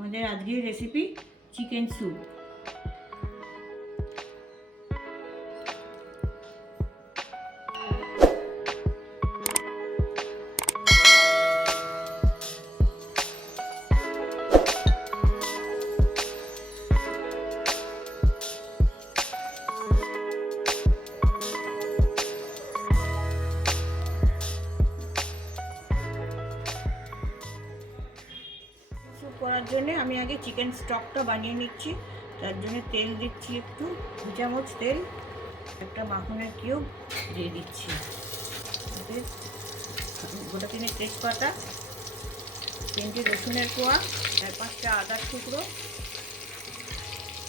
আমাদের আজকের recipe chicken soup. করার জন্য আমি আগে চিকেন স্টকটা বানিয়ে নিচ্ছি। তার জন্য তেল দিচ্ছি, একটু 2 চামচ তেল, একটা মাখনের কিউব দিয়ে দিচ্ছি, গোটা 3 তেজপাতা, 3টে রসুনের কোয়া, 4-5টা আদার টুকরো,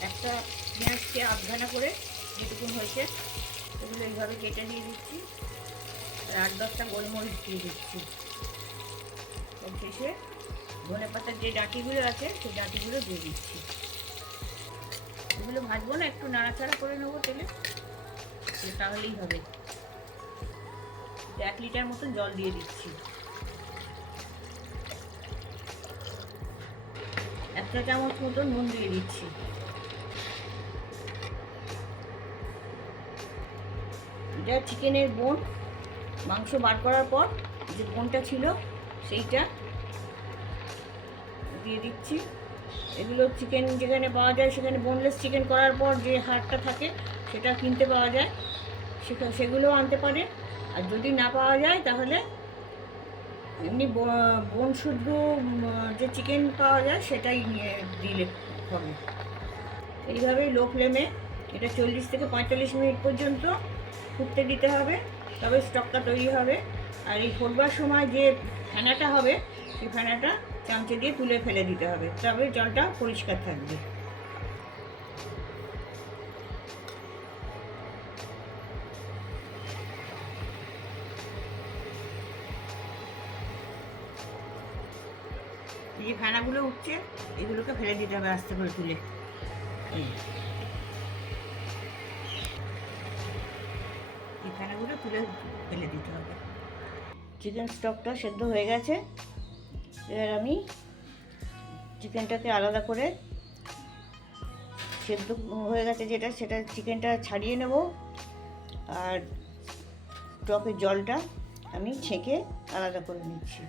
একটা পেঁয়াজকে আধখানা করে যেটুকুন হয়েছে এগুলো এইভাবে কেটে দিয়ে দিচ্ছি, আর 8-10টা গোলমরিচ দিয়ে দিচ্ছি। শেষে ধনে পাতার যে ডাঁটিগুলো আছে সেই ডাঁটিগুলো দিয়ে দিচ্ছি। এগুলো ভাজবো না, একটু নাড়াচাড়া করে নেবো তেলে, তাহলেই হবে। 1 লিটার মতন জল দিয়ে দিচ্ছি। 1 চা চামচ মতন নুন দিয়ে দিচ্ছি। এটা চিকেনের বোন, মাংস বার করার পর যে বোনটা ছিল সেইটা দিয়ে দিচ্ছি। এগুলো চিকেন যেখানে পাওয়া যায়, সেখানে বোনলেস চিকেন করার পর যে হাড়টা থাকে সেটা কিনতে পাওয়া যায়, সেগুলোও আনতে পারে। আর যদি না পাওয়া যায় তাহলে এমনি বোন শুদ্ধ যে চিকেন পাওয়া যায় সেটাই নিয়ে দিলে হবে। এইভাবে লো ফ্লেমে এটা 40 থেকে 45 মিনিট পর্যন্ত ফুটতে দিতে হবে, তবে স্টকটা তৈরি হবে। আর এই ফোটবার সময় যে ফেনাটা হবে সেই ফেনাটা চামচে দিয়ে তুলে ফেলে দিতে হবে, তবে জলটা পরিষ্কার থাকবে। এই যে ফেনাগুলো উঠছে এগুলোকে ফেলে দিতে হবে আস্তে করে তুলে। এই ফেনাগুলো তুলে ফেলে দিতে হবে। চিকেন স্টকটা সেদ্ধ হয়ে গেছে। এবার আমি চিকেনটাকে আলাদা করে, সেদ্ধ হয়ে গেছে যেটা, সেটা চিকেনটা ছাড়িয়ে নেব। আর স্টকের জলটা আমি ছেঁকে আলাদা করে নিচ্ছি।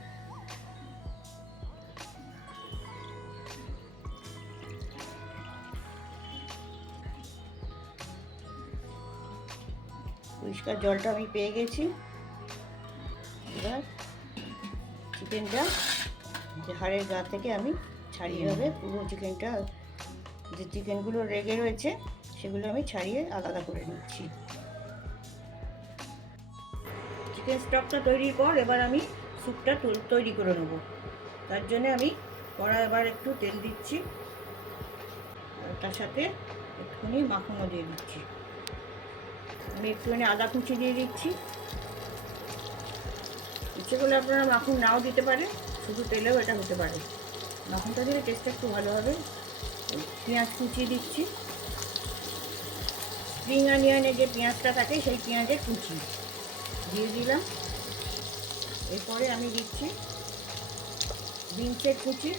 পরিষ্কার জলটা আমি পেয়ে গেছি। এবার চিকেনটা যে হাড়ের গা থেকে আমি ছাড়িয়ে হবে, পুরো চিকেনটা, যে চিকেনগুলো রেগে রয়েছে সেগুলো আমি ছাড়িয়ে আলাদা করে নিচ্ছি। চিকেন স্টকটা তৈরির পর এবার আমি স্যুপটা তৈরি করে নেব। তার জন্য আমি কড়ায় এবার একটু তেল দিচ্ছি, আর তার সাথে একটুখানি মাখনও দিয়ে দিচ্ছি। আমি একটুখানি আদা কুচি দিয়ে দিচ্ছি। ইচ্ছে করলে আপনারা মাখন নাও দিতে পারে, শুধু তেলেও এটা হতে পারে। মাখনটা দিলে টেস্টটা একটু ভালো হবে। পেঁয়াজ কুচি দিচ্ছি, স্প্রিং অনিয়নের যে পেঁয়াজটা থাকে সেই পেঁয়াজের কুচি দিয়ে দিলাম। এরপরে আমি দিচ্ছি বিনসের কুচি,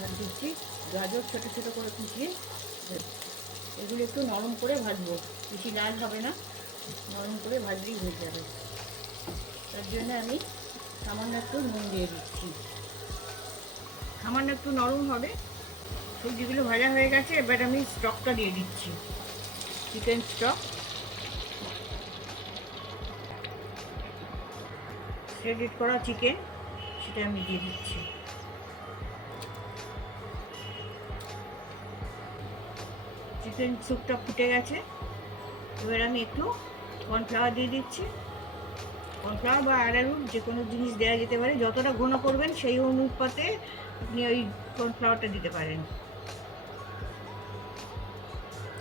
আর দিচ্ছি গাজর ছোটো ছোটো করে কুচিয়ে। এগুলো একটু নরম করে ভাজবো, বেশি লাল হবে না, নরম করে ভাজলেই হয়ে যাবে। তার জন্য আমি সামান্য একটু নুন দিয়ে দিচ্ছি। সামান্য একটু নরম হবে। সবজিগুলো ভাজা হয়ে গেছে, এবার আমি স্টকটা দিয়ে দিচ্ছি, চিকেন স্টক। শ্রেডেড করা চিকেন, সেটা আমি দিয়ে দিচ্ছি। চিকেন স্যুপটা ফুটে গেছে। এবার আমি একটু কর্নফ্লাওয়ার দিয়ে দিচ্ছি। কর্নফ্লাওয়ার বা অ্যারারুট যে কোনো জিনিস দেওয়া যেতে পারে, যতটা ঘন করবেন সেই অনুপাতে আপনি ওই কর্নফ্লাওয়ারটা দিতে পারেন।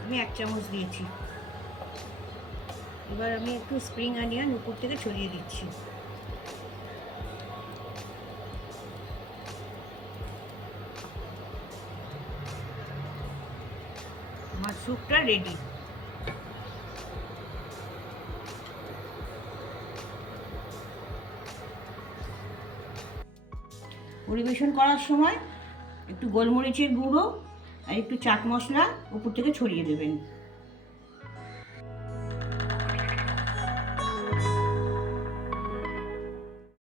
আমি 1 চামচ দিয়েছি। এবার আমি একটু স্প্রিং অনিয়ন উপর থেকে ছড়িয়ে দিচ্ছি। আমার স্যুপটা রেডি। পরিবেশন করার সময় একটু গোলমরিচের গুঁড়ো আর একটু চাট মশলা উপর থেকে ছড়িয়ে দেবেন।